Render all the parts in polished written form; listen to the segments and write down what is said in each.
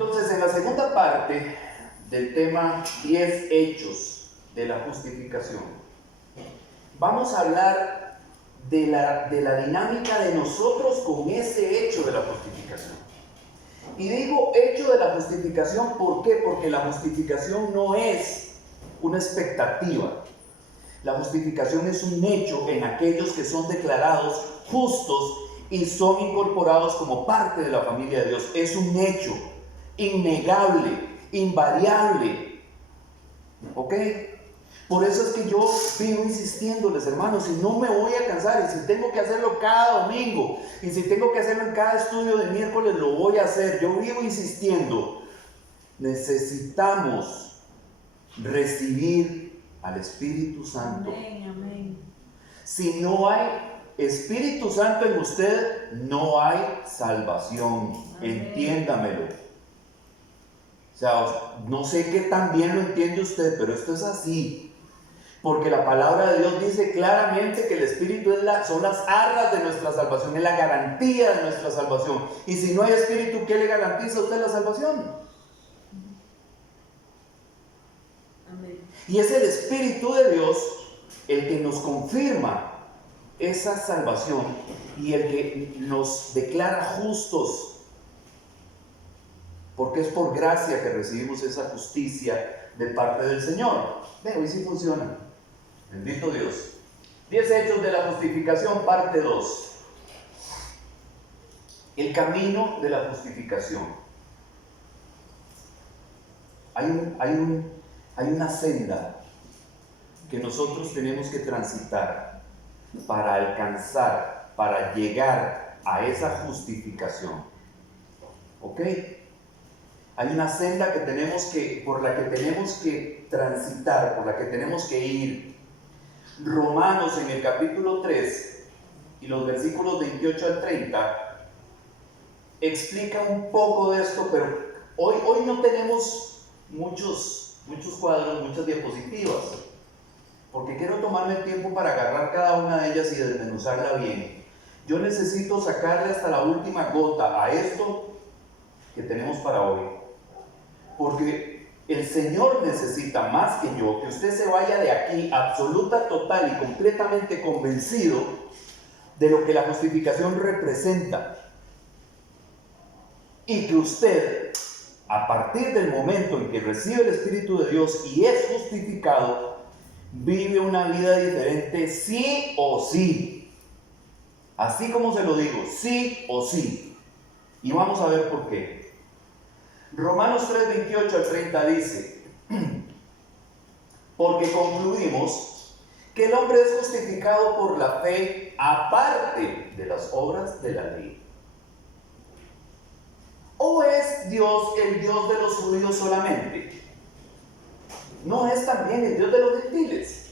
Entonces, en la segunda parte del tema 10 hechos de la justificación, vamos a hablar de la dinámica de nosotros con ese hecho de la justificación. Y digo hecho de la justificación, ¿por qué? Porque la justificación no es una expectativa. La justificación es un hecho en aquellos que son declarados justos y son incorporados como parte de la familia de Dios. Es un hecho innegable, invariable. ¿Ok? Por eso es que yo vivo insistiéndoles, hermanos, y no me voy a cansar, y si tengo que hacerlo cada domingo, y si tengo que hacerlo en cada estudio de miércoles, lo voy a hacer. Yo vivo insistiendo. Necesitamos recibir al Espíritu Santo. Amén, amén. Si no hay Espíritu Santo en usted, no hay salvación. Amén. Entiéndamelo. O sea, no sé qué tan bien lo entiende usted, pero esto es así. Porque la palabra de Dios dice claramente que el Espíritu son las arras de nuestra salvación, es la garantía de nuestra salvación. Y si no hay Espíritu, ¿qué le garantiza a usted la salvación? Amén. Y es el Espíritu de Dios el que nos confirma esa salvación y el que nos declara justos. Porque es por gracia que recibimos esa justicia de parte del Señor. Ve, hoy sí funciona. Bendito Dios. 10 hechos de la justificación, parte 2. El camino de la justificación. Hay una senda que nosotros tenemos que transitar para alcanzar, para llegar a esa justificación. ¿Ok? Hay una senda por la que tenemos que transitar, por la que tenemos que ir. Romanos en el capítulo 3 y los versículos 28 al 30 explica un poco de esto, pero hoy no tenemos muchos cuadros, muchas diapositivas, porque quiero tomarme el tiempo para agarrar cada una de ellas y desmenuzarla bien. Yo necesito sacarle hasta la última gota a esto que tenemos para hoy, porque el Señor necesita más que yo que usted se vaya de aquí absoluta, total y completamente convencido de lo que la justificación representa, y que usted, a partir del momento en que recibe el Espíritu de Dios y es justificado, vive una vida diferente sí o sí. Así como se lo digo, sí o sí. Y vamos a ver por qué. Romanos 3, 28 al 30 dice: porque concluimos que el hombre es justificado por la fe aparte de las obras de la ley. ¿O es Dios el Dios de los judíos solamente? ¿No es también el Dios de los gentiles?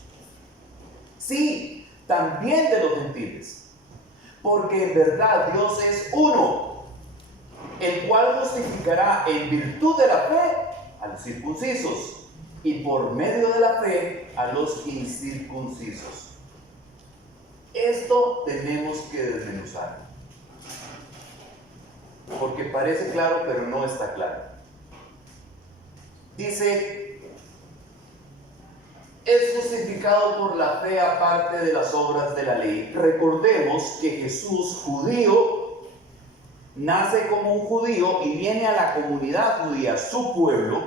Sí, también de los gentiles. Porque en verdad Dios es uno, el cual justificará en virtud de la fe a los circuncisos y por medio de la fe a los incircuncisos. Esto tenemos que desmenuzar, porque parece claro, pero no está claro. Dice: es justificado por la fe aparte de las obras de la ley. Recordemos que Jesús, judío, nace como un judío y viene a la comunidad judía, su pueblo,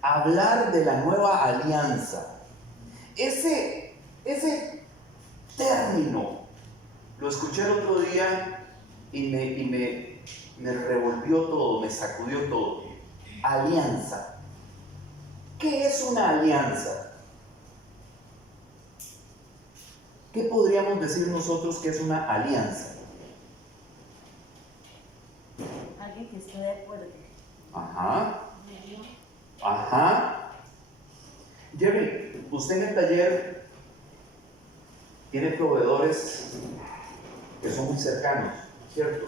a hablar de la nueva alianza. Ese término lo escuché el otro día y me revolvió todo, me sacudió todo. Alianza. ¿Qué es una alianza? ¿Qué podríamos decir nosotros que es una alianza? Alguien que esté de acuerdo. Ajá. Ajá. Jerry, usted en el taller tiene proveedores que son muy cercanos, ¿cierto?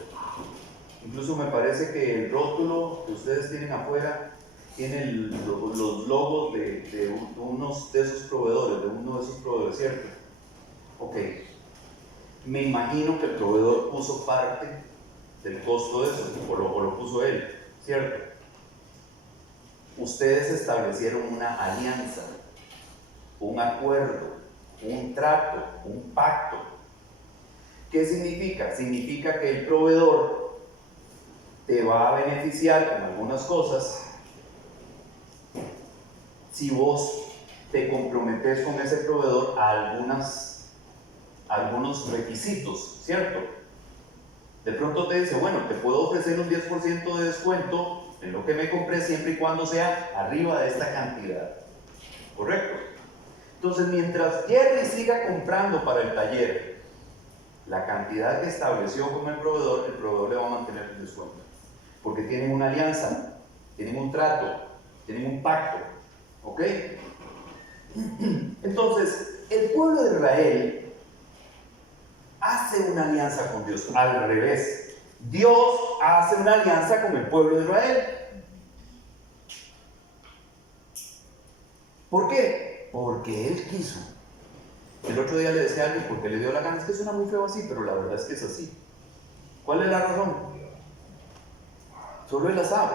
Incluso me parece que el rótulo que ustedes tienen afuera tiene los logos de unos de esos proveedores, ¿cierto? Ok. Me imagino que el proveedor puso parte del costo de eso, o lo puso él, ¿cierto? Ustedes establecieron una alianza, un acuerdo, un trato, un pacto. ¿Qué significa? Significa que el proveedor te va a beneficiar con algunas cosas si vos te comprometes con ese proveedor a algunos requisitos, ¿cierto? De pronto te dice, bueno, te puedo ofrecer un 10% de descuento en lo que me compré siempre y cuando sea arriba de esta cantidad, ¿correcto? Entonces, mientras Jerry siga comprando para el taller la cantidad que estableció con el proveedor le va a mantener el descuento, porque tienen una alianza, tienen un trato, tienen un pacto, ¿ok? Entonces, el pueblo de Israel hace una alianza con Dios, al revés. Dios hace una alianza con el pueblo de Israel. ¿Por qué? Porque Él quiso. El otro día le decía a alguien, porque le dio la gana, es que suena muy feo así, pero la verdad es que es así. ¿Cuál es la razón? Solo Él la sabe.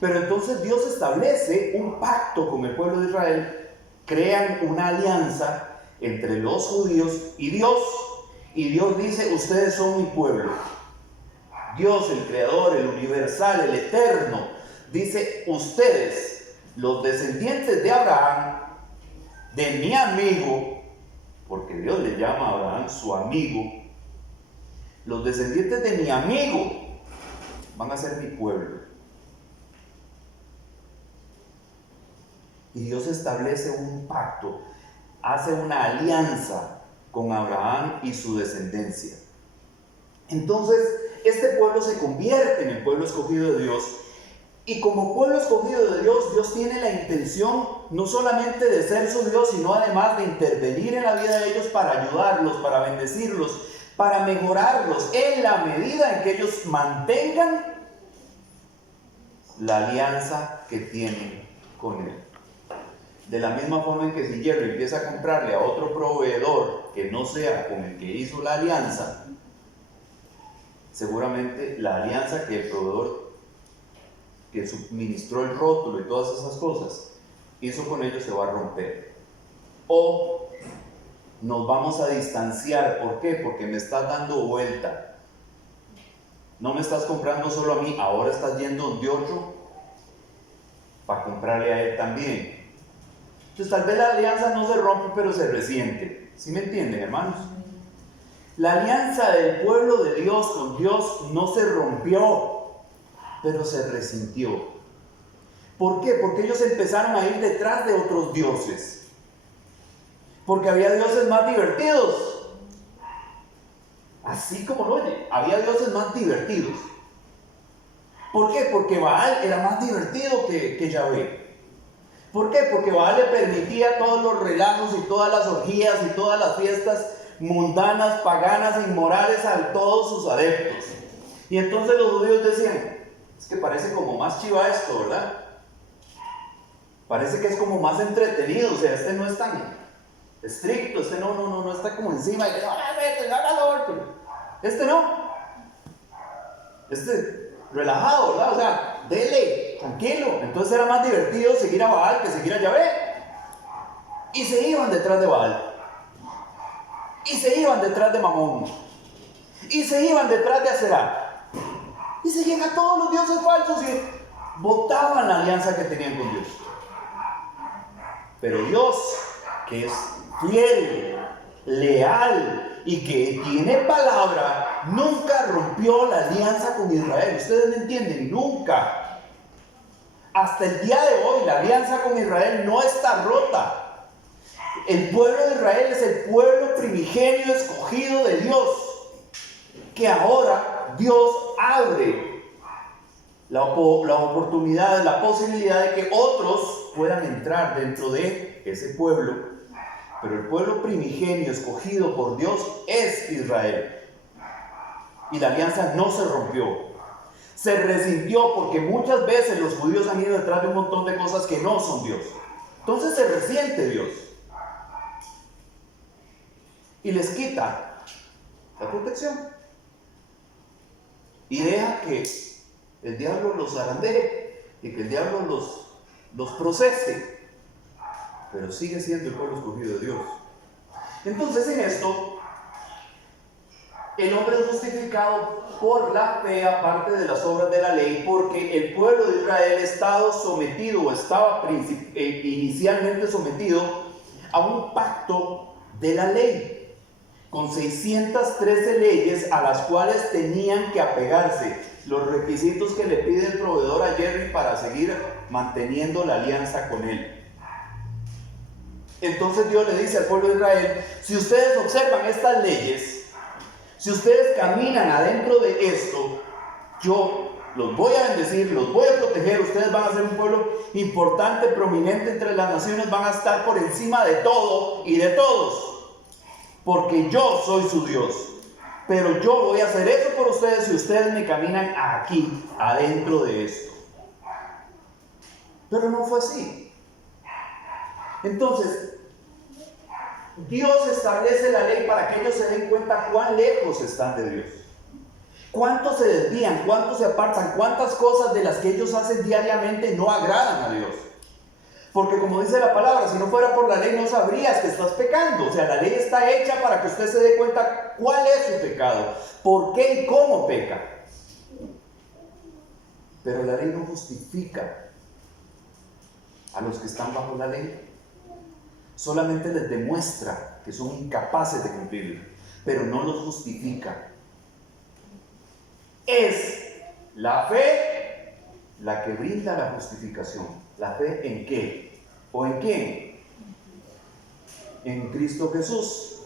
Pero entonces Dios establece un pacto con el pueblo de Israel, crean una alianza entre los judíos y Dios dice, ustedes son mi pueblo. Dios, el creador, el universal, el eterno, dice, ustedes, los descendientes de Abraham, de mi amigo, porque Dios le llama a Abraham su amigo, los descendientes de mi amigo van a ser mi pueblo. Y Dios establece un pacto, hace una alianza con Abraham y su descendencia. Entonces, este pueblo se convierte en el pueblo escogido de Dios. Y como pueblo escogido de Dios, Dios tiene la intención no solamente de ser su Dios, sino además de intervenir en la vida de ellos para ayudarlos, para bendecirlos, para mejorarlos en la medida en que ellos mantengan la alianza que tienen con Él. De la misma forma en que si Jerry empieza a comprarle a otro proveedor que no sea con el que hizo la alianza, seguramente la alianza que el proveedor que suministró el rótulo y todas esas cosas hizo con ellos se va a romper. O nos vamos a distanciar. ¿Por qué? Porque me estás dando vuelta. No me estás comprando solo a mí, ahora estás yendo donde otro para comprarle a él también. Entonces tal vez la alianza no se rompe, pero se resiente. ¿Sí me entienden, hermanos? La alianza del pueblo de Dios con Dios no se rompió, pero se resintió. ¿Por qué? Porque ellos empezaron a ir detrás de otros dioses. Porque había dioses más divertidos. Así como lo oye, había dioses más divertidos. ¿Por qué? Porque Baal era más divertido que Yahvé. ¿Por qué? Porque Baal le permitía todos los relajos y todas las orgías y todas las fiestas mundanas, paganas, inmorales a todos sus adeptos. Y entonces los judíos decían, es que parece como más chiva esto, ¿verdad? Parece que es como más entretenido, o sea, este no es tan estricto, este no está como encima y este no. Este relajado, ¿verdad? O sea, dele, tranquilo. Entonces era más divertido seguir a Baal que seguir a Yahvé. Y se iban detrás de Baal. Y se iban detrás de Mamón. Y se iban detrás de Aserá. Y seguían a todos los dioses falsos y botaban la alianza que tenían con Dios. Pero Dios, que es fiel, leal y que tiene palabra, nunca rompió la alianza con Israel. ¿Ustedes me entienden? Nunca. Hasta el día de hoy la alianza con Israel no está rota. El pueblo de Israel es el pueblo primigenio escogido de Dios, que ahora Dios abre la oportunidad, la posibilidad de que otros puedan entrar dentro de ese pueblo. Pero el pueblo primigenio escogido por Dios es Israel. Y la alianza no se rompió. Se resintió porque muchas veces los judíos han ido detrás de un montón de cosas que no son Dios. Entonces se resiente Dios. Y les quita la protección. y deja que el diablo los zarandeje y que el diablo los procese, pero sigue siendo el pueblo escogido de Dios. Entonces en esto, el hombre es justificado por la fe aparte de las obras de la ley, porque el pueblo de Israel estaba sometido o estaba inicialmente sometido a un pacto de la ley, con 613 leyes a las cuales tenían que apegarse, los requisitos que le pide el proveedor a Jerry para seguir manteniendo la alianza con él. Entonces Dios le dice al pueblo de Israel: si ustedes observan estas leyes, si ustedes caminan adentro de esto, yo los voy a bendecir, los voy a proteger, ustedes van a ser un pueblo importante, prominente entre las naciones, van a estar por encima de todo y de todos, porque yo soy su Dios. Pero yo voy a hacer eso por ustedes si ustedes me caminan aquí, adentro de esto. Pero no fue así. Entonces, Dios establece la ley para que ellos se den cuenta cuán lejos están de Dios. Cuánto se desvían, cuánto se apartan, cuántas cosas de las que ellos hacen diariamente no agradan a Dios. Porque como dice la palabra, si no fuera por la ley no sabrías que estás pecando. O sea, la ley está hecha para que usted se dé cuenta cuál es su pecado, por qué y cómo peca. Pero la ley no justifica a los que están bajo la ley. Solamente les demuestra que son incapaces de cumplirlo, pero no los justifica. Es la fe la que brinda la justificación. ¿La fe en qué? ¿O en quién? En Cristo Jesús,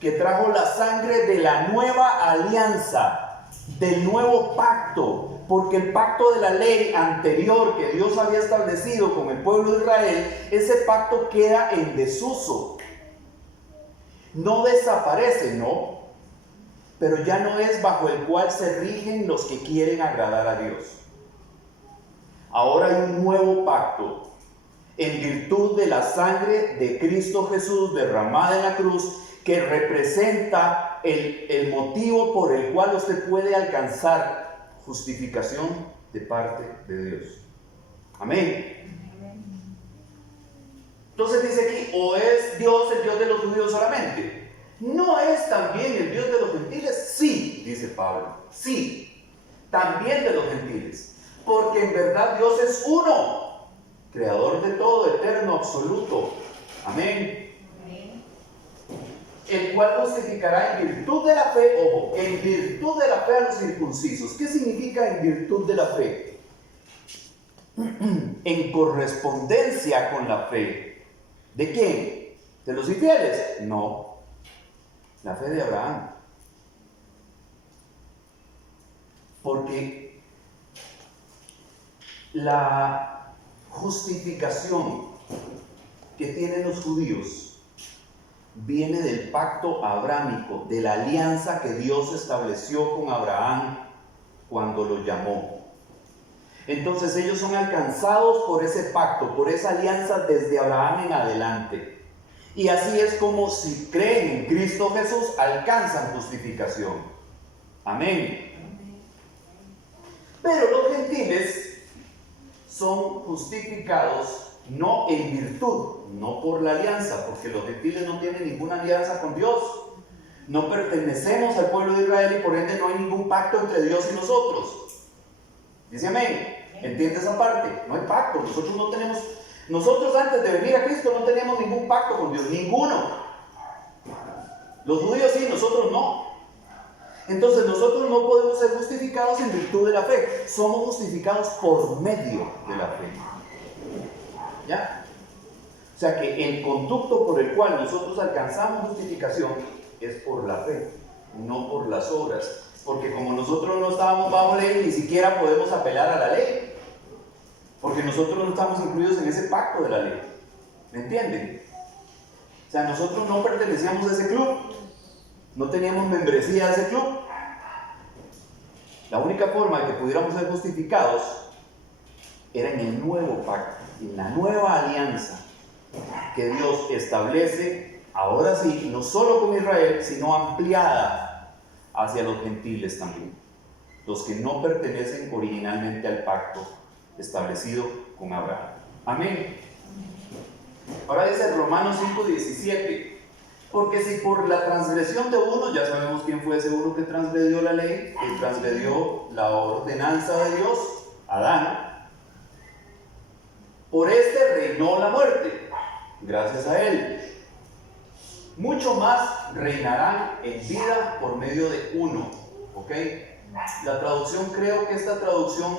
que trajo la sangre de la nueva alianza, del nuevo pacto. Porque el pacto de la ley anterior que Dios había establecido con el pueblo de Israel, ese pacto queda en desuso. No desaparece, no, pero ya no es bajo el cual se rigen los que quieren agradar a Dios. Ahora hay un nuevo pacto en virtud de la sangre de Cristo Jesús derramada en la cruz, que representa el motivo por el cual usted puede alcanzar justificación de parte de Dios. Amén. Entonces dice aquí: ¿o es Dios el Dios de los judíos solamente? ¿No es también el Dios de los gentiles? Sí, dice Pablo, sí, también de los gentiles, porque en verdad Dios es uno, creador de todo, eterno, absoluto. Amén. El cual justificará en virtud de la fe, ojo, en virtud de la fe a los circuncisos. ¿Qué significa en virtud de la fe? En correspondencia con la fe. ¿De quién? ¿De los infieles? No, la fe de Abraham. Porque la justificación que tienen los judíos viene del pacto abrámico, de la alianza que Dios estableció con Abraham cuando lo llamó. Entonces ellos son alcanzados por ese pacto, por esa alianza desde Abraham en adelante. Y así es como, si creen en Cristo Jesús, alcanzan justificación. Amén. Pero los gentiles son justificados no en virtud, no por la alianza, porque los gentiles no tienen ninguna alianza con Dios. No pertenecemos al pueblo de Israel y por ende no hay ningún pacto entre Dios y nosotros. Dice amén. ¿Entiende esa parte? No hay pacto. Nosotros antes de venir a Cristo no teníamos ningún pacto con Dios, ninguno. Los judíos sí, nosotros no. Entonces nosotros no podemos ser justificados en virtud de la fe. Somos justificados por medio de la fe. ¿Ya? O sea que el conducto por el cual nosotros alcanzamos justificación es por la fe, no por las obras. Porque como nosotros no estábamos bajo ley, ni siquiera podemos apelar a la ley. Porque nosotros no estamos incluidos en ese pacto de la ley. ¿Me entienden? O sea, nosotros no pertenecíamos a ese club. No teníamos membresía de ese club. La única forma de que pudiéramos ser justificados era en el nuevo pacto, en la nueva alianza que Dios establece, ahora sí, no solo con Israel, sino ampliada hacia los gentiles también. los que no pertenecen originalmente al pacto establecido con Abraham. Amén. Ahora dice Romanos 5:17, porque si por la transgresión de uno, ya sabemos quién fue ese uno que transgredió la ley, que transgredió la ordenanza de Dios, Adán, por este reinó la muerte, gracias a él. Mucho más reinarán en vida por medio de uno. ¿Ok? La traducción, creo que esta traducción,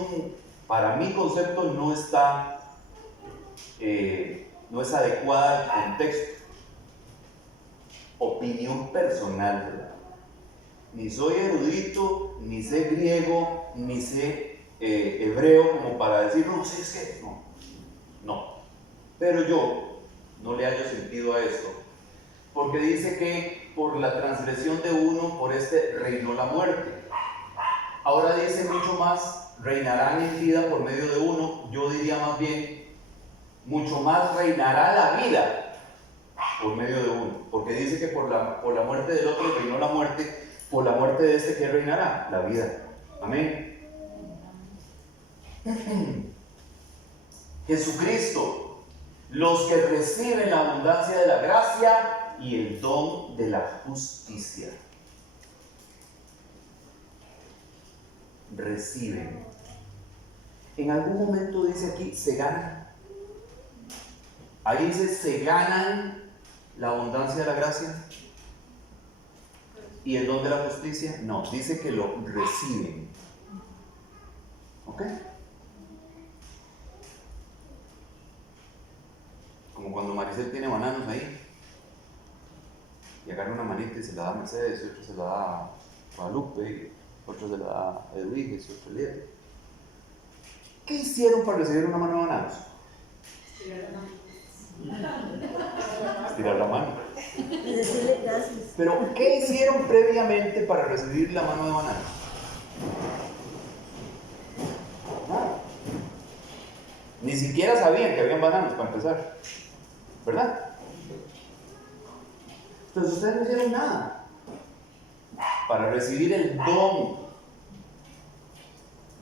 para mi concepto, no es adecuada al contexto. Opinión personal, ¿verdad? Ni soy erudito, ni sé griego, ni sé hebreo como para decir, no, sí, es que no. Pero yo no le hallo sentido a esto, porque dice que por la transgresión de uno, por este reinó la muerte. Ahora dice mucho más, reinarán en vida por medio de uno. Yo diría más bien, mucho más reinará la vida por medio de uno, porque dice que por la muerte del otro reinó la muerte, por la muerte de este que reinará la vida. Amén. Jesucristo, los que reciben la abundancia de la gracia y el don de la justicia. Reciben. En algún momento dice aquí, se ganan. Ahí dice, se ganan la abundancia de la gracia y el don de la justicia. No, dice que lo reciben. ¿Ok? Como cuando Maricel tiene bananos ahí y agarra una manita y se la da a Mercedes, y otro se la da a Guadalupe, otro se la da a Edwiges, otro a Lidia. ¿Qué hicieron para recibir una mano de bananos? Estirar la mano. Y decirle gracias. Pero ¿qué hicieron previamente para recibir la mano de bananos? Nada. Ni siquiera sabían que habían bananos para empezar, ¿verdad? Entonces ustedes no hicieron nada para recibir el don,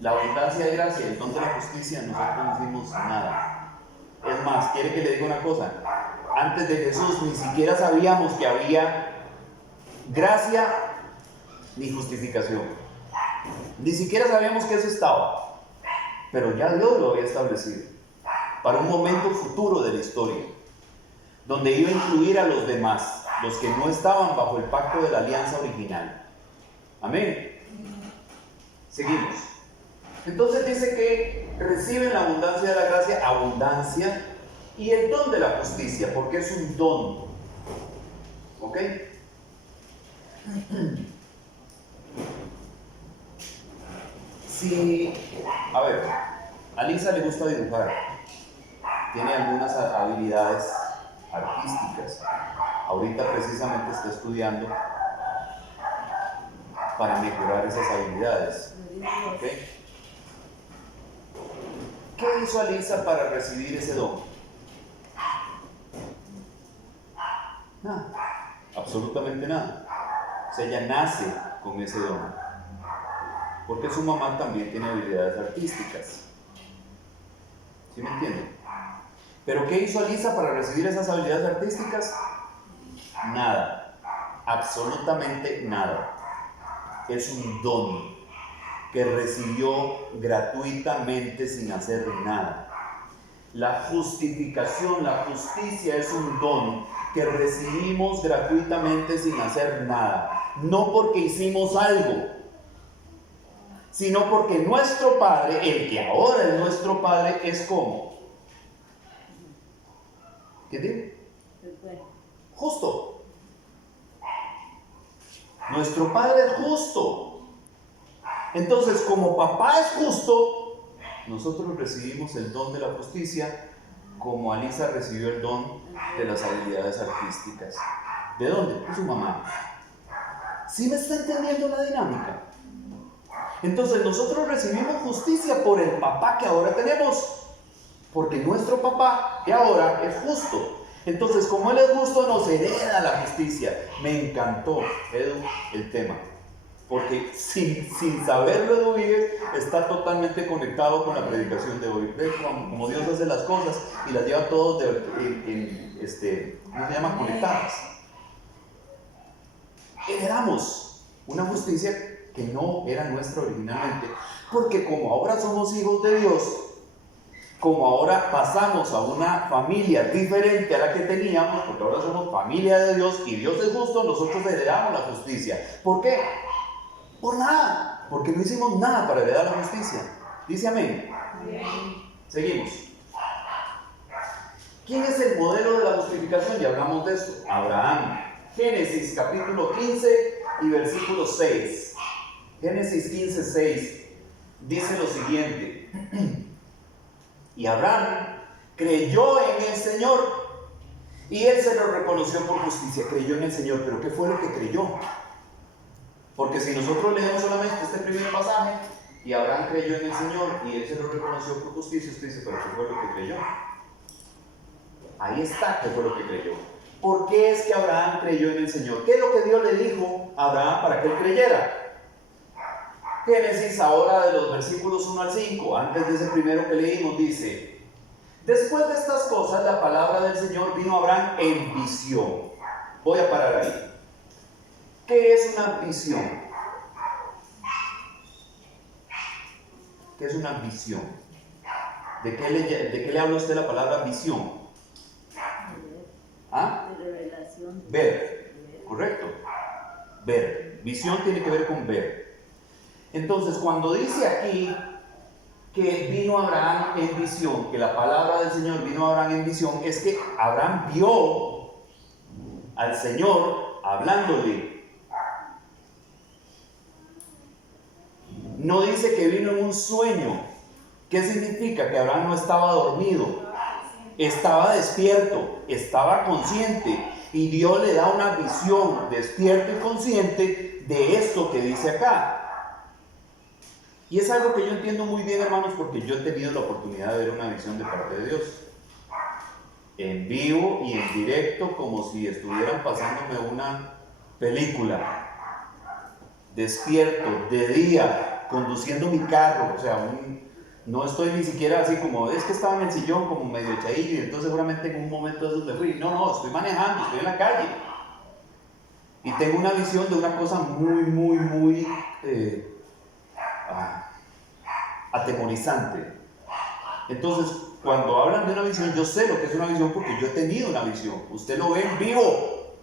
la abundancia de gracia, el don de la justicia. Nosotros no hicimos nada. Es más, quiere que le diga una cosa, antes de Jesús ni siquiera sabíamos que había gracia ni justificación, ni siquiera sabíamos que eso estaba, pero ya Dios lo había establecido para un momento futuro de la historia, donde iba a incluir a los demás, los que no estaban bajo el pacto de la alianza original. Amén. Seguimos. Entonces dice que reciben la abundancia de la gracia, abundancia, y el don de la justicia, porque es un don. ¿Ok? Si, a ver, a Lisa le gusta dibujar, tiene algunas habilidades artísticas. Ahorita precisamente está estudiando para mejorar esas habilidades. ¿Ok? ¿Qué hizo Alisa para recibir ese don? Nada, absolutamente nada. O sea, ella nace con ese don, porque su mamá también tiene habilidades artísticas. ¿Sí me entienden? ¿Pero qué hizo Alisa para recibir esas habilidades artísticas? Nada, absolutamente nada. Es un don que recibió gratuitamente sin hacer nada. La justificación, la justicia es un don que recibimos gratuitamente sin hacer nada. No porque hicimos algo, sino porque nuestro Padre, el que ahora es nuestro Padre, es como. ¿Qué digo? Justo. Nuestro Padre es justo. Entonces, como papá es justo, nosotros recibimos el don de la justicia, como Alisa recibió el don de las habilidades artísticas. ¿De dónde? De su mamá. ¿Sí me está entendiendo la dinámica? Entonces, nosotros recibimos justicia por el papá que ahora tenemos, porque nuestro papá de ahora es justo. Entonces, como él es justo, nos hereda la justicia. Me encantó, Edu, el tema. porque sin saberlo Edwige está totalmente conectado con la predicación de hoy. ¿Ves como Dios hace las cosas y las lleva todos ¿cómo se llama? Conectadas. Heredamos una justicia que no era nuestra originalmente, porque como ahora somos hijos de Dios, como ahora pasamos a una familia diferente a la que teníamos, porque ahora somos familia de Dios y Dios es justo, nosotros heredamos la justicia. ¿Por qué? Por nada, porque no hicimos nada para heredar la justicia. Dice amén. Seguimos. ¿Quién es el modelo de la justificación? Ya hablamos de esto. Abraham. Génesis capítulo 15 y versículo 6. Génesis 15, 6 dice lo siguiente. Y Abraham creyó en el Señor y él se lo reconoció por justicia. Creyó en el Señor, pero ¿qué fue lo que creyó? Porque si nosotros leemos solamente este primer pasaje y Abraham creyó en el Señor y él se lo reconoció por justicia, usted dice, pero ¿qué fue lo que creyó? Ahí está, ¿qué fue lo que creyó? ¿Por qué es que Abraham creyó en el Señor? ¿Qué es lo que Dios le dijo a Abraham para que él creyera? Génesis ahora de los versículos 1 al 5, antes de ese primero que leímos, dice: después de estas cosas la palabra del Señor vino a Abraham en visión. Voy a parar ahí. ¿Qué es una visión? ¿Qué es una visión? ¿De qué le habla usted la palabra visión? ¿Ah? Ver, correcto. Ver. Visión tiene que ver con ver. Entonces, cuando dice aquí que vino Abraham en visión, que la palabra del Señor vino a Abraham en visión, es que Abraham vio al Señor hablándole. No dice que vino en un sueño. ¿Qué significa? Que Abraham no estaba dormido, estaba despierto, estaba consciente, y Dios le da una visión despierto y consciente de esto que dice acá. Y es algo que yo entiendo muy bien, hermanos, porque yo he tenido la oportunidad de ver una visión de parte de Dios, en vivo y en directo, como si estuvieran pasándome una película, despierto, de día, conduciendo mi carro, o sea, no estoy ni siquiera así como, es que estaba en el sillón como medio echadillo y entonces seguramente en un momento de eso me fui. No, estoy manejando, estoy en la calle. Y tengo una visión de una cosa muy atemorizante. Entonces, cuando hablan de una visión, yo sé lo que es una visión porque yo he tenido una visión. Usted lo ve en vivo.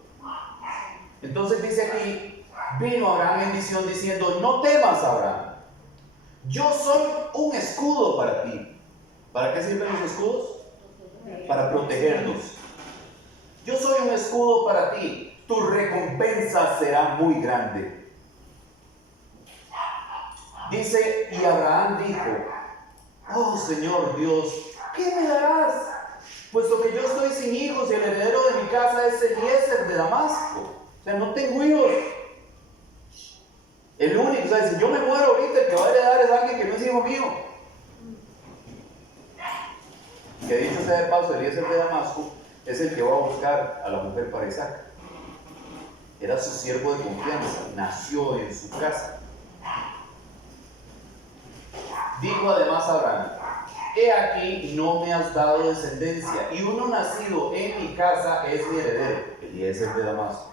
Entonces dice aquí, vino Abraham en visión diciendo: no temas, Abraham, yo soy un escudo para ti. ¿Para qué sirven los escudos? Para protegernos. Yo soy un escudo para ti, tu recompensa será muy grande. Dice, y Abraham dijo: oh Señor Dios, ¿qué me darás? Puesto que yo estoy sin hijos y el heredero de mi casa es Eliezer de Damasco. O sea, no tengo hijos. El único, o sea, si yo me muero ahorita, el que va a heredar es alguien que no es hijo mío. Que dicho sea de paso, Eliezer de Damasco es el que va a buscar a la mujer para Isaac. Era su siervo de confianza, nació en su casa. Dijo además Abraham: he aquí, no me has dado descendencia, y uno nacido en mi casa es mi heredero, Eliezer de Damasco.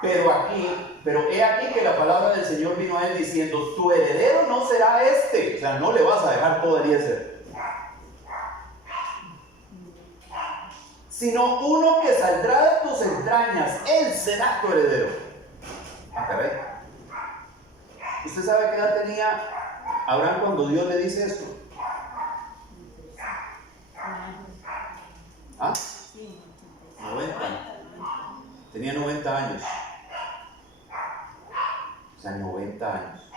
Pero he aquí que la palabra del Señor vino a él diciendo: tu heredero no será este, o sea, no le vas a dejar todo Eliezer, sino uno que saldrá de tus entrañas, él será tu heredero. Ah, caray. ¿Usted sabe qué edad tenía Abraham cuando Dios le dice esto? ¿Ah? 90. Tenía 90 años. O sea, 90 años.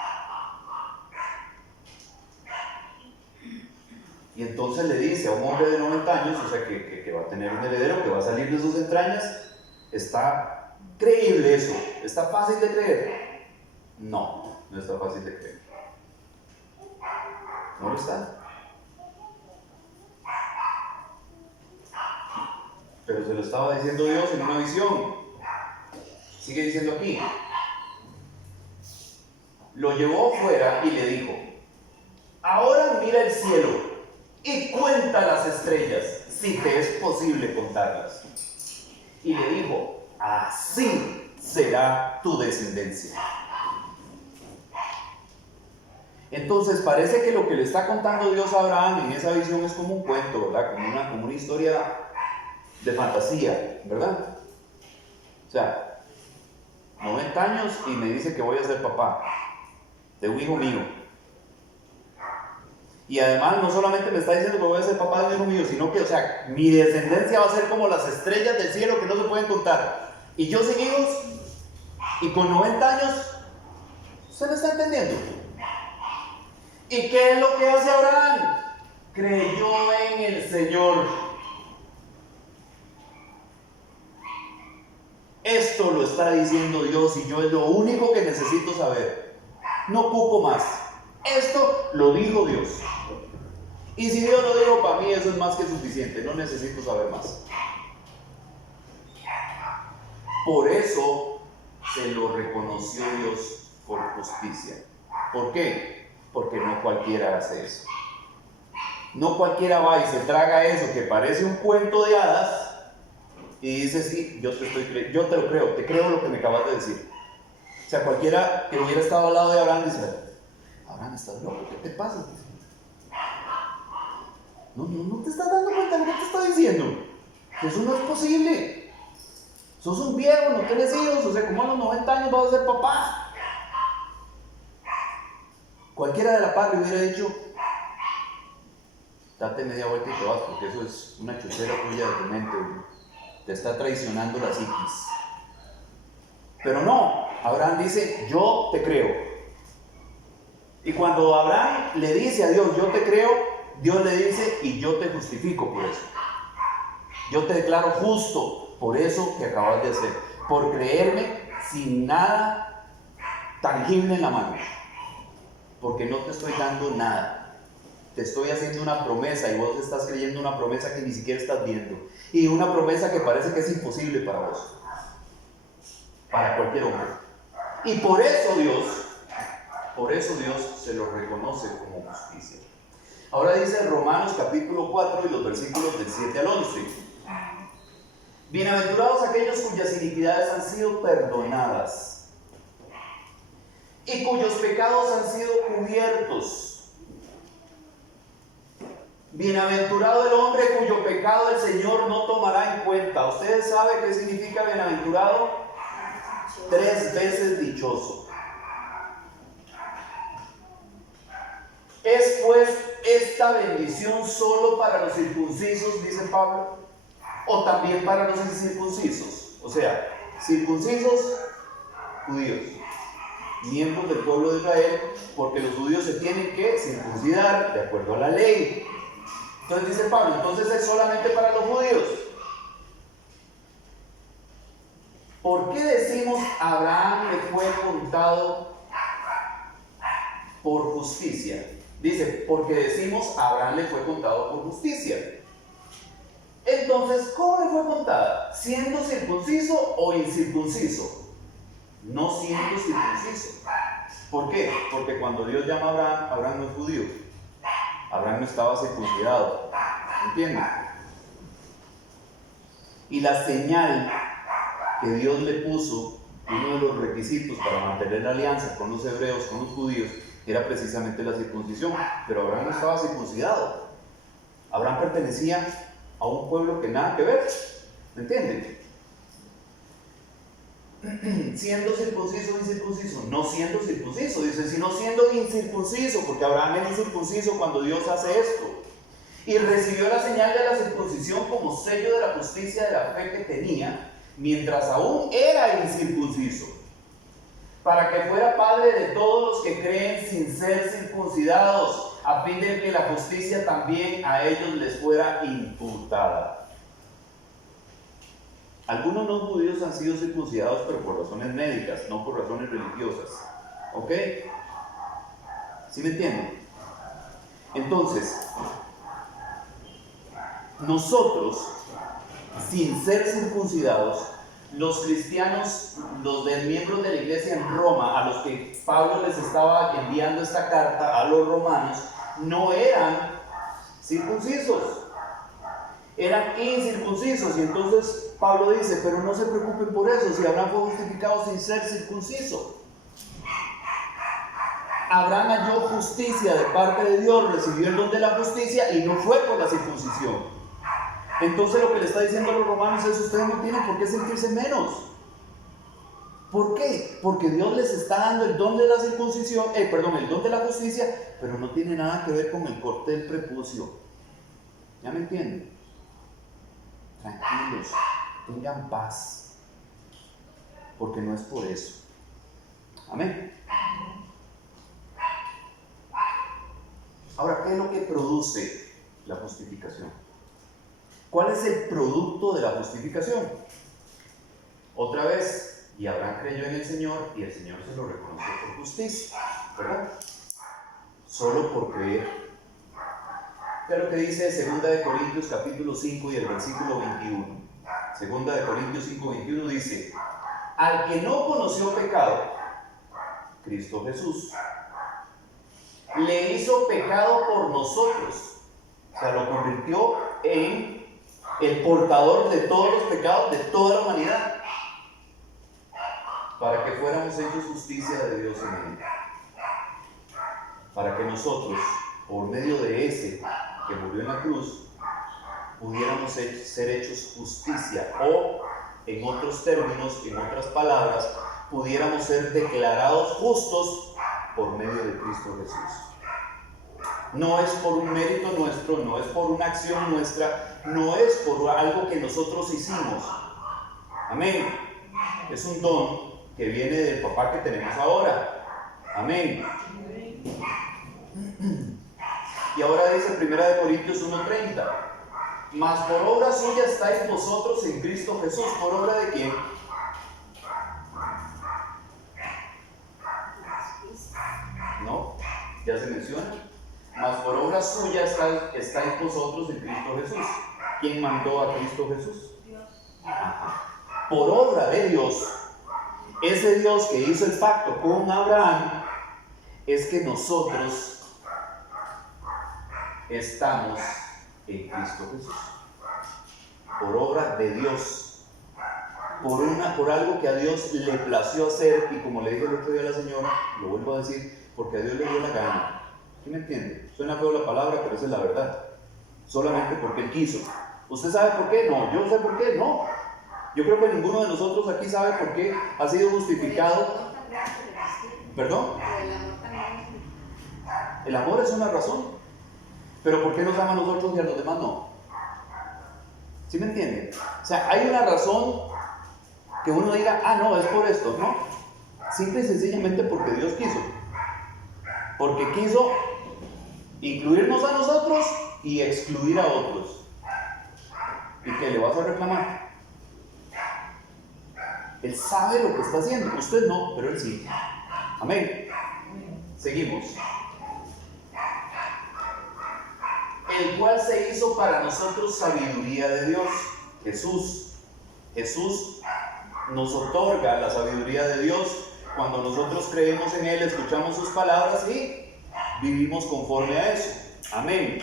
Y entonces le dice a un hombre de 90 años, o sea, que va a tener un heredero, que va a salir de sus entrañas. ¿Está creíble eso? ¿Está fácil de creer? No, no está fácil de creer. ¿No lo está? Pero se lo estaba diciendo Dios en una visión. Sigue diciendo aquí. lo llevó fuera y le dijo: ahora mira el cielo y cuenta las estrellas, si te es posible contarlas. Y le dijo: así será tu descendencia. Entonces parece que lo que le está contando Dios a Abraham en esa visión es como un cuento, ¿verdad? Como una historia de fantasía, ¿verdad? O sea, 90 años y me dice que voy a ser papá de un hijo mío. Y además no solamente me está diciendo que voy a ser papá de un hijo mío, sino que, o sea, mi descendencia va a ser como las estrellas del cielo que no se pueden contar. Y yo sin hijos y con 90 años, ¿usted me está entendiendo? ¿Y qué es lo que hace Abraham? Creyó en el Señor. Esto lo está diciendo Dios y yo es lo único que necesito saber. No ocupo más. Esto lo dijo Dios. Y si Dios lo dijo, para mí eso es más que suficiente. No necesito saber más. Por eso se lo reconoció Dios por justicia. ¿Por qué? Porque no cualquiera hace eso. No cualquiera va y se traga eso que parece un cuento de hadas y dice: sí, yo te lo creo, te creo lo que me acabas de decir. O sea, cualquiera que hubiera estado al lado de Abraham dice: Abraham, ¿estás loco? ¿Qué te pasa? No te estás dando cuenta de lo que te está diciendo. Eso no es posible. Sos un viejo, no tienes hijos, o sea, como a los 90 años vas a ser papá. Cualquiera de la par le hubiera dicho: date media vuelta y te vas, porque eso es una chuchera tuya de tu mente, te está traicionando la psiquis. Pero no, Abraham dice: yo te creo. Y cuando Abraham le dice a Dios: yo te creo, Dios le dice: y yo te justifico por eso. Yo te declaro justo por eso que acabas de hacer, por creerme sin nada tangible en la mano. Porque no te estoy dando nada. Te estoy haciendo una promesa y vos estás creyendo una promesa que ni siquiera estás viendo. Y una promesa que parece que es imposible para vos. Para cualquier hombre. Y por eso Dios se lo reconoce como justicia. Ahora dice Romanos capítulo 4 y los versículos del 7 al 11. Bienaventurados aquellos cuyas iniquidades han sido perdonadas y cuyos pecados han sido cubiertos. Bienaventurado el hombre cuyo pecado el Señor no tomará en cuenta. ¿Ustedes saben qué significa bienaventurado? 3 veces dichoso. ¿Es pues esta bendición solo para los circuncisos, dice Pablo, o también para los incircuncisos? O sea, circuncisos, judíos, miembros del pueblo de Israel, porque los judíos se tienen que circuncidar de acuerdo a la ley. Entonces dice Pablo: entonces es solamente para los judíos. ¿Por qué decimos Abraham le fue contado por justicia? Dice, porque decimos Abraham le fue contado por justicia. Entonces, ¿cómo le fue contada? ¿Siendo circunciso o incircunciso? No siendo circunciso. ¿Por qué? Porque cuando Dios llama a Abraham, Abraham no es judío. Abraham no estaba circuncidado. ¿Entienden? Y la señal que Dios le puso, uno de los requisitos para mantener la alianza con los hebreos, con los judíos, era precisamente la circuncisión. Pero Abraham no estaba circuncidado. Abraham pertenecía a un pueblo que nada que ver. ¿Me entienden? Siendo circunciso o incircunciso, no siendo circunciso, dice, sino siendo incircunciso, porque Abraham era incircunciso cuando Dios hace esto, y recibió la señal de la circuncisión como sello de la justicia de la fe que tenía, mientras aún era incircunciso, para que fuera padre de todos los que creen sin ser circuncidados, a fin de que la justicia también a ellos les fuera imputada. Algunos no judíos han sido circuncidados, pero por razones médicas, no por razones religiosas. ¿Ok? ¿Sí me entienden? Entonces, nosotros, sin ser circuncidados, los cristianos, los miembros de la iglesia en Roma, a los que Pablo les estaba enviando esta carta, a los romanos, no eran circuncisos, eran incircuncisos. Y entonces Pablo dice, pero no se preocupen por eso, si Abraham fue justificado sin ser circunciso. Abraham halló justicia de parte de Dios, recibió el don de la justicia y no fue por la circuncisión. Entonces lo que le está diciendo a los romanos es, ustedes no tienen por qué sentirse menos. ¿Por qué? Porque Dios les está dando el don de la circuncisión, el don de la justicia, pero no tiene nada que ver con el corte del prepucio. ¿Ya me entienden? Tranquilos, tengan paz, porque no es por eso. Amén. Ahora, ¿qué es lo que produce la justificación? ¿Cuál es el producto de la justificación? Otra vez, y Abraham creyó en el Señor y el Señor se lo reconoció por justicia, ¿verdad? Solo por creer. ¿Qué es lo que dice 2 de Corintios capítulo 5 y el versículo 21? 2 de Corintios 5, 21 dice, al que no conoció pecado, Cristo Jesús, le hizo pecado por nosotros. O sea, lo convirtió en el portador de todos los pecados de toda la humanidad, para que fuéramos hechos justicia de Dios en él, para que nosotros, por medio de ese que murió en la cruz, pudiéramos ser hechos justicia, o en otros términos, en otras palabras, pudiéramos ser declarados justos por medio de Cristo Jesús. No es por un mérito nuestro, no es por una acción nuestra, no es por algo que nosotros hicimos. Amén. Es un don que viene del papá que tenemos ahora. Amén. Y ahora dice 1 Corintios 1:30, mas por obra suya estáis vosotros en Cristo Jesús. ¿Por obra de quién? ¿No? ¿Ya se menciona? Mas por obra suya estáis vosotros en Cristo Jesús. ¿Quién mandó a Cristo Jesús? Dios. Ajá. Por obra de Dios. Ese Dios que hizo el pacto con Abraham es que nosotros estamos en Cristo Jesús. Por obra de Dios. Por algo que a Dios le plació hacer, y como le dije el otro día a la señora, lo vuelvo a decir, porque a Dios le dio la gana. ¿Sí me entiende? Suena feo la palabra, pero esa es la verdad. Solamente porque Él quiso. ¿Usted sabe por qué? No. ¿Yo sé por qué? No. Yo creo que ninguno de nosotros aquí sabe por qué ha sido justificado. ¿Perdón? El amor es una razón. Pero ¿por qué nos ama a nosotros y a los demás no? ¿Sí me entiende? O sea, hay una razón que uno diga, ah, no, es por esto, ¿no? Simple y sencillamente porque Dios quiso. Porque quiso incluirnos a nosotros y excluir a otros. ¿Y qué le vas a reclamar? Él sabe lo que está haciendo. Usted no, pero Él sí. Amén. Seguimos. El cual se hizo para nosotros sabiduría de Dios. Jesús nos otorga la sabiduría de Dios cuando nosotros creemos en Él, escuchamos sus palabras y vivimos conforme a eso. Amén.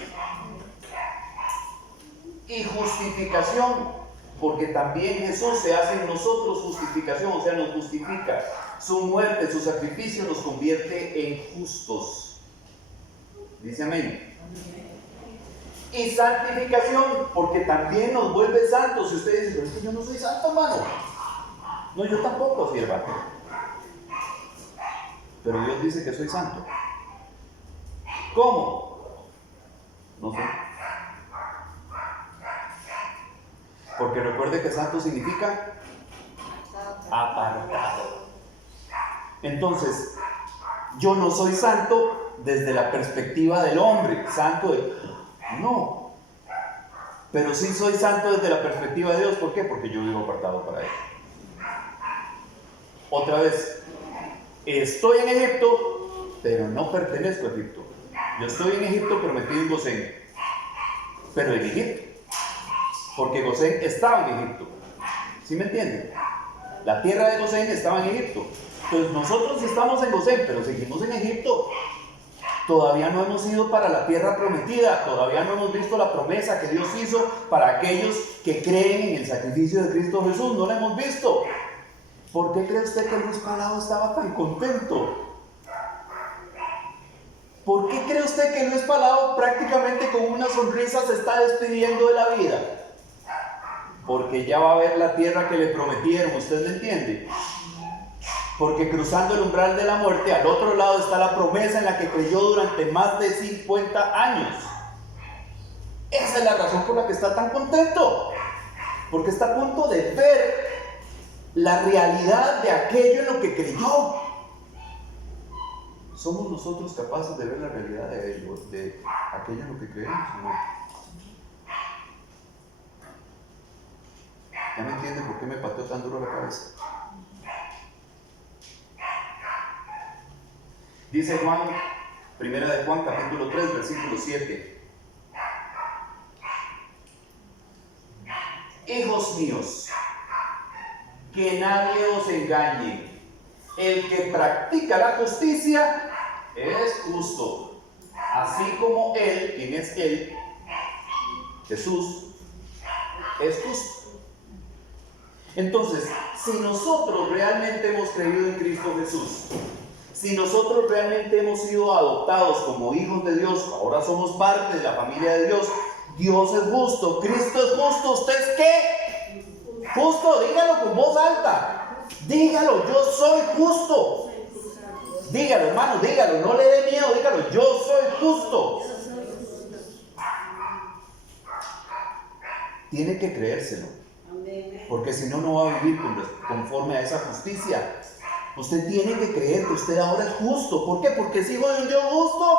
Y justificación, porque también Jesús se hace en nosotros justificación, o sea, nos justifica. Su muerte, su sacrificio nos convierte en justos. Dice amén. Y santificación, porque también nos vuelve santos. Si usted dice, pero es que yo no soy santo, hermano. No, yo tampoco, sierva. Pero Dios dice que soy santo. ¿Cómo? No sé. Porque recuerde que santo significa apartado. Entonces, yo no soy santo desde la perspectiva del hombre. Santo de... No. Pero sí soy santo desde la perspectiva de Dios. ¿Por qué? Porque yo vivo apartado para Él. Otra vez. Estoy en Egipto, pero no pertenezco a Egipto. Yo estoy en Egipto, pero metido en Gosén. Pero en Egipto. Porque Gosén estaba en Egipto. ¿Sí me entienden? La tierra de Gosén estaba en Egipto. Entonces nosotros estamos en Gosén, pero seguimos en Egipto. Todavía no hemos ido para la tierra prometida. Todavía no hemos visto la promesa que Dios hizo para aquellos que creen en el sacrificio de Cristo Jesús. No la hemos visto. ¿Por qué cree usted que Luis Palao estaba tan contento? ¿Por qué cree usted que Luis Palao prácticamente con una sonrisa se está despidiendo de la vida? Porque ya va a ver la tierra que le prometieron, ¿usted me entiende? Porque cruzando el umbral de la muerte, al otro lado está la promesa en la que creyó durante más de 50 años. Esa es la razón por la que está tan contento. Porque está a punto de ver la realidad de aquello en lo que creyó. ¿Somos nosotros capaces de ver la realidad de aquello en lo que creemos o no? ¿Ya me entienden por qué me pateó tan duro la cabeza? Dice Juan, primera de Juan, capítulo 3, versículo 7. Hijos míos, que nadie os engañe. El que practica la justicia es justo, así como Él, ¿quién es Él? Jesús, es justo. Entonces, si nosotros realmente hemos creído en Cristo Jesús, si nosotros realmente hemos sido adoptados como hijos de Dios, ahora somos parte de la familia de Dios, Dios es justo, Cristo es justo, ¿usted es qué? Justo, dígalo con voz alta. Dígalo, yo soy justo. Dígalo, hermano, dígalo, no le dé miedo, dígalo, yo soy justo. Tiene que creérselo, porque si no, no va a vivir conforme a esa justicia. Usted tiene que creer que usted ahora es justo. ¿Por qué? Porque es hijo de un Dios justo.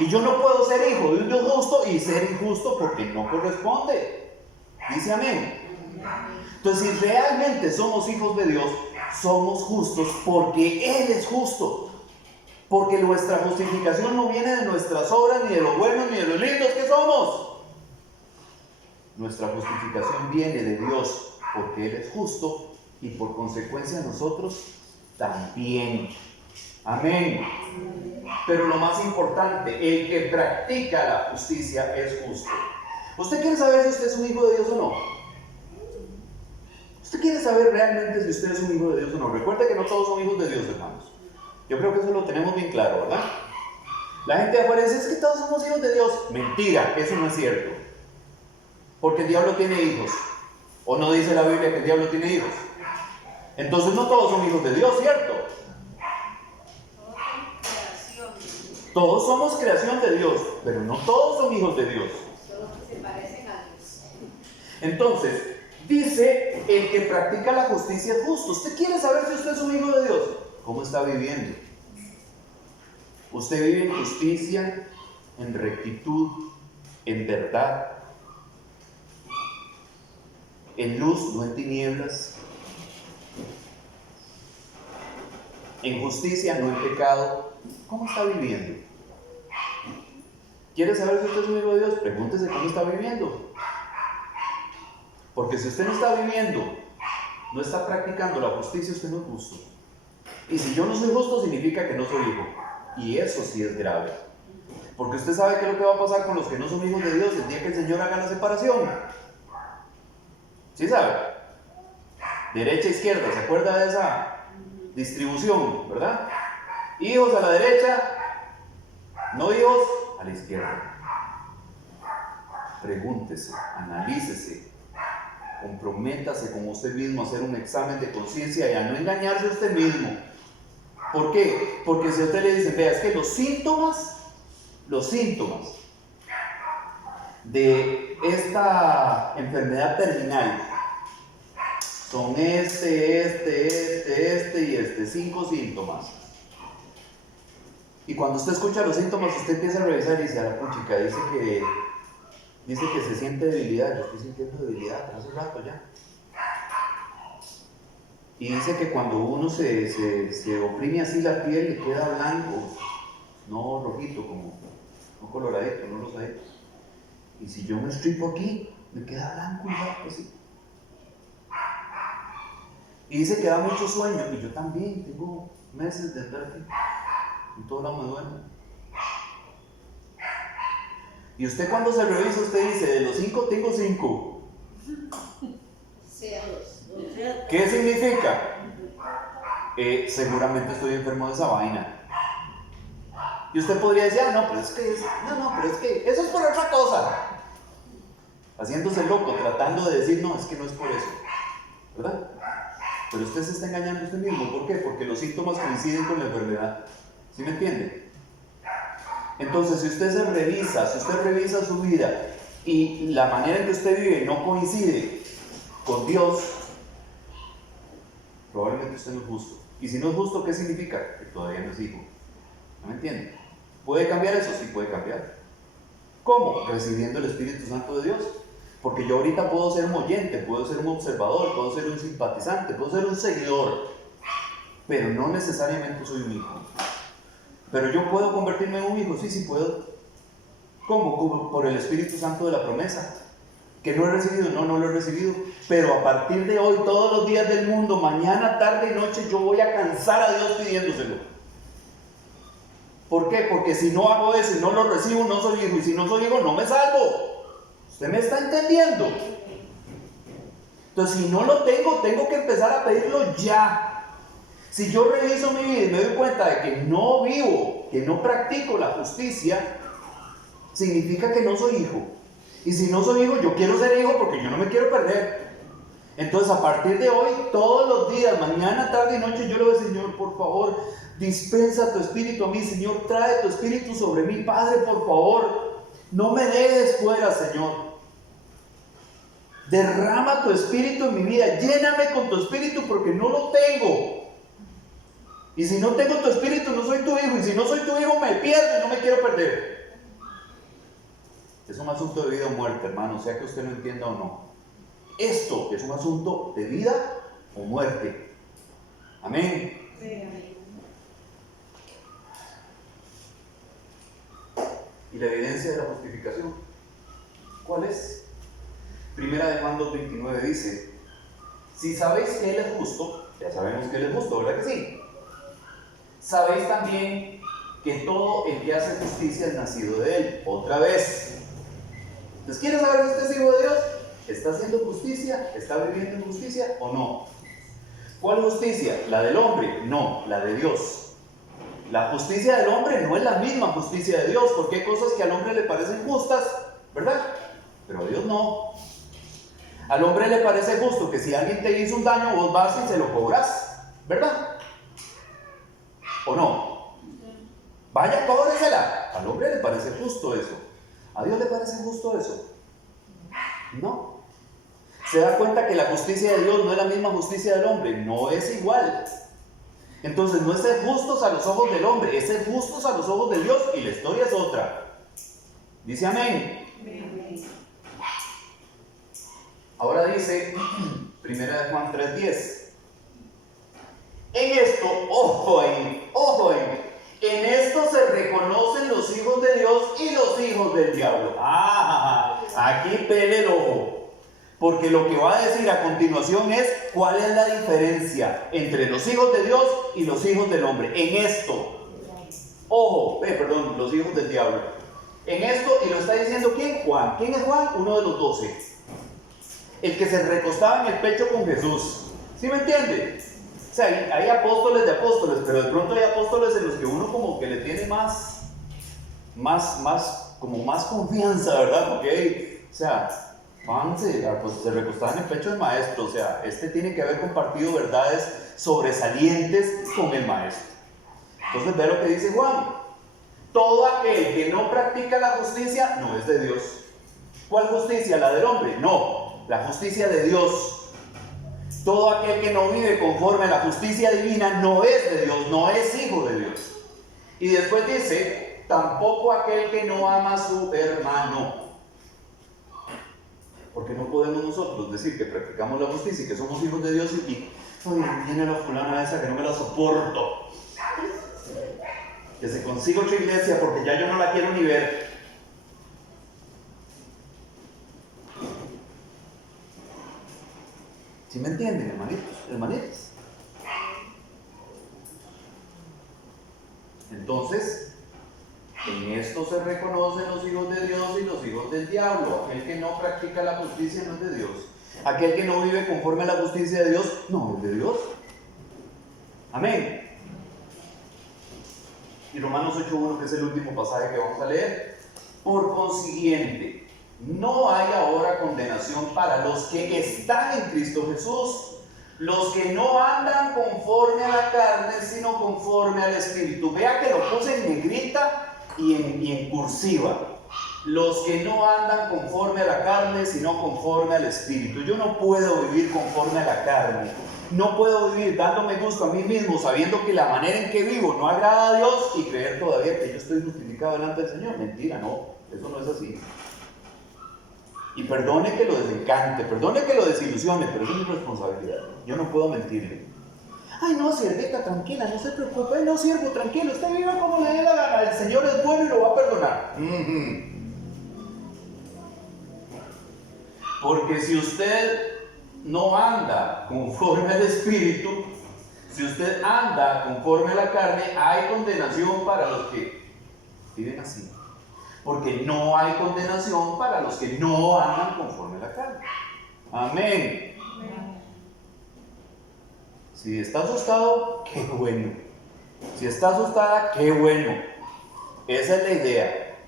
Y yo no puedo ser hijo de un Dios justo y ser injusto porque no corresponde. Dice amén. Entonces, si realmente somos hijos de Dios, somos justos porque Él es justo. Porque nuestra justificación no viene de nuestras obras, ni de lo buenos, ni de los lindos que somos. Nuestra justificación viene de Dios porque Él es justo y por consecuencia nosotros también. Amén. Pero lo más importante, el que practica la justicia es justo. ¿Usted quiere saber si usted es un hijo de Dios o no? ¿Usted quiere saber realmente si usted es un hijo de Dios o no? Recuerde que no todos son hijos de Dios, hermanos. Yo creo que eso lo tenemos bien claro, ¿verdad? La gente de afuera dice, es que todos somos hijos de Dios. Mentira, eso no es cierto. Porque el diablo tiene hijos. ¿O no dice la Biblia que el diablo tiene hijos? Entonces no todos son hijos de Dios, ¿cierto? Todos somos creación de Dios, pero no todos son hijos de Dios. Se parecen a Dios. Entonces, dice, el que practica la justicia es justo. ¿Usted quiere saber si usted es un hijo de Dios? ¿Cómo está viviendo? ¿Usted vive en justicia, en rectitud, en verdad, en luz, no en tinieblas, en justicia, no en pecado? ¿Cómo está viviendo? ¿Quiere saber si usted es un hijo de Dios? Pregúntese cómo está viviendo. Porque si usted no está viviendo, no está practicando la justicia, usted no es justo. Y si yo no soy justo, significa que no soy hijo. Y eso sí es grave. Porque usted sabe qué es lo que va a pasar con los que no son hijos de Dios el día que el Señor haga la separación. ¿Sí sabe? Derecha e izquierda, ¿se acuerda de esa distribución, verdad? Hijos a la derecha, no hijos a la izquierda. Pregúntese, analícese, comprométase con usted mismo a hacer un examen de conciencia y a no engañarse a usted mismo. ¿Por qué? Porque si a usted le dicen, vea, es que los síntomas de esta enfermedad terminal son este, 5 síntomas. Y cuando usted escucha los síntomas, usted empieza a revisar y dice, a la puchica, dice que se siente debilidad. Yo estoy sintiendo debilidad hace rato ya. Y dice que cuando uno se oprime así la piel, le queda blanco, no rojito, no coloradito, no rosadito. Y si yo me estripo aquí, me queda blanco y blanco así. Y dice que da mucho sueño. Y yo también tengo meses de vértigo. En todo lado me duele. Y usted cuando se revisa, usted dice, de los 5 tengo 5. ¿Qué significa? Seguramente estoy enfermo de esa vaina. Y usted podría decir, no, pero es que eso es por otra cosa. Haciéndose loco, tratando de decir, no, es que no es por eso. ¿Verdad? Pero usted se está engañando a usted mismo. ¿Por qué? Porque los síntomas coinciden con la enfermedad. ¿Sí me entiende? Entonces, si usted revisa su vida y la manera en que usted vive no coincide con Dios, probablemente usted no es justo. Y si no es justo, ¿qué significa? Que todavía no es hijo. ¿No me entiende? ¿Puede cambiar eso? Sí puede cambiar. ¿Cómo? Recibiendo el Espíritu Santo de Dios. Porque yo ahorita puedo ser un oyente, puedo ser un observador, puedo ser un simpatizante, puedo ser un seguidor, pero no necesariamente soy un hijo. Pero yo puedo convertirme en un hijo, sí puedo. ¿Cómo? Por el Espíritu Santo de la promesa. ¿Que no he recibido? No lo he recibido. Pero a partir de hoy, todos los días del mundo, mañana, tarde y noche, yo voy a cansar a Dios pidiéndoselo. ¿Por qué? Porque si no hago eso y no lo recibo, no soy hijo. Y si no soy hijo, no me salvo. ¿Usted me está entendiendo? Entonces, si no lo tengo que empezar a pedirlo ya. Si yo reviso mi vida y me doy cuenta de que no vivo, que no practico la justicia, significa que no soy hijo. Y si no soy hijo, yo quiero ser hijo porque yo no me quiero perder. Entonces, a partir de hoy, todos los días, mañana, tarde y noche, yo le digo, Señor, por favor, dispensa tu espíritu a mí, Señor, trae tu espíritu sobre mí, Padre, por favor, no me dejes fuera, Señor. Derrama tu espíritu en mi vida, lléname con tu espíritu porque no lo tengo. Y si no tengo tu espíritu, no soy tu hijo. Y si no soy tu hijo, me pierdo y no me quiero perder. Es un asunto de vida o muerte, hermano, sea que usted lo entienda o no. Esto es un asunto de vida o muerte. Amén. ¿Y la evidencia de la justificación? ¿Cuál es? Primera de Juan 2:29 dice, si sabéis que Él es justo, ya sabemos que Él es justo, ¿verdad que sí? Sabéis también que todo el que hace justicia es nacido de Él. Otra vez. Entonces, ¿quiere saber si usted es hijo de Dios? ¿Está haciendo justicia? ¿Está viviendo en justicia o no? ¿Cuál justicia? ¿La del hombre? No, la de Dios. La justicia del hombre no es la misma justicia de Dios, porque hay cosas que al hombre le parecen justas, ¿verdad? Pero a Dios no. Al hombre le parece justo que si alguien te hizo un daño, vos vas y se lo cobras, ¿verdad? ¿O no? Vaya, cóbresela. Al hombre le parece justo eso. ¿A Dios le parece justo eso? No. ¿Se da cuenta que la justicia de Dios no es la misma justicia del hombre? No es igual. Entonces no es ser justos a los ojos del hombre, es ser justos a los ojos de Dios, y la historia es otra. Dice amén. Ahora dice, 1 Juan 3:10. En esto, ojo ahí, en esto se reconocen los hijos de Dios y los hijos del diablo. Aquí pele el ojo. Porque lo que va a decir a continuación es cuál es la diferencia entre los hijos de Dios y los hijos del hombre. En esto. Ojo, los hijos del diablo. En esto, y lo está diciendo ¿quién? Juan. ¿Quién es Juan? Uno de los 12. El que se recostaba en el pecho con Jesús. ¿Sí me entiende? O sea, hay apóstoles de apóstoles, pero de pronto hay apóstoles en los que uno como que le tiene más confianza, ¿verdad? Porque, o sea, Juan se recostaba en el pecho del maestro, o sea, tiene que haber compartido verdades sobresalientes con el maestro. Entonces ve lo que dice Juan. Todo aquel que no practica la justicia no es de Dios. ¿Cuál justicia? ¿La del hombre? No, la justicia de Dios. Todo aquel que no vive conforme a la justicia divina no es de Dios, no es hijo de Dios. Y después dice, tampoco aquel que no ama a su hermano. Porque no podemos nosotros decir que practicamos la justicia y que somos hijos de Dios y viene la fulana esa que no me la soporto. Que se consiga otra iglesia porque ya yo no la quiero ni ver. ¿Sí me entienden, hermanitos? hermanitos. Entonces, en esto se reconocen los hijos de Dios y los hijos del diablo. Aquel que no practica la justicia no es de Dios. Aquel que no vive conforme a la justicia de Dios no es de Dios. Amén. Y Romanos 8:1, que es el último pasaje que vamos a leer. Por consiguiente, no hay ahora condenación para los que están en Cristo Jesús, los que no andan conforme a la carne, sino conforme al Espíritu. Vea que lo puse en negrita y en cursiva. Los que no andan conforme a la carne, sino conforme al Espíritu. Yo no puedo vivir conforme a la carne. No puedo vivir dándome gusto a mí mismo, sabiendo que la manera en que vivo no agrada a Dios y creer todavía que yo estoy justificado delante del Señor. Mentira, no, eso no es así. Y perdone que lo desencante, perdone que lo desilusione, pero eso es mi responsabilidad. Yo no puedo mentirle. Ay, no, siervita, tranquila, no se preocupe. No, siervo, tranquilo, usted viva como le dé la gana. El Señor es bueno y lo va a perdonar. Porque si usted no anda conforme al Espíritu, si usted anda conforme a la carne, hay condenación para los que viven así. Porque no hay condenación para los que no andan conforme a la carne. Amén. Si está asustado, qué bueno. Si está asustada, qué bueno. Esa es la idea.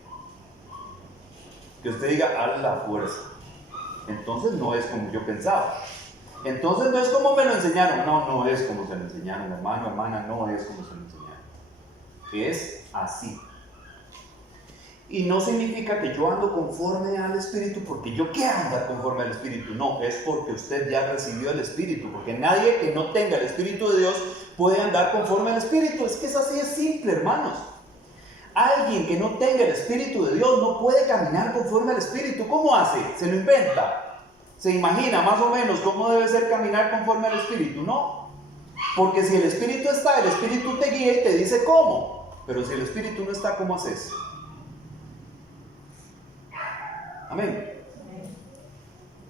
Que usted diga, a la fuerza. Entonces no es como yo pensaba. Entonces no es como me lo enseñaron. No es como se lo enseñaron, hermano, hermana, no es como se lo enseñaron. Es así. Y no significa que yo ando conforme al Espíritu porque yo quiero andar conforme al Espíritu. No, es porque usted ya recibió el Espíritu. Porque nadie que no tenga el Espíritu de Dios puede andar conforme al Espíritu. Es que es así, es simple, hermanos. Alguien que no tenga el Espíritu de Dios no puede caminar conforme al Espíritu. ¿Cómo hace? Se lo inventa. Se imagina más o menos cómo debe ser caminar conforme al Espíritu. No. Porque si el Espíritu está, el Espíritu te guía y te dice cómo. Pero si el Espíritu no está, ¿cómo haces? Amén.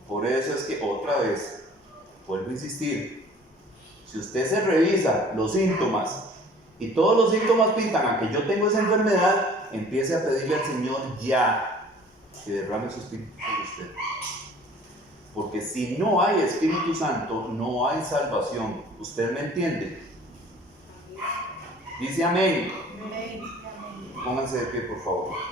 Por eso es que otra vez, vuelvo a insistir, si usted se revisa los síntomas y todos los síntomas pintan a que yo tengo esa enfermedad, empiece a pedirle al Señor ya que derrame su Espíritu sobre usted. Porque si no hay Espíritu Santo, no hay salvación. ¿Usted me entiende? Dice amén. Pónganse de pie, por favor.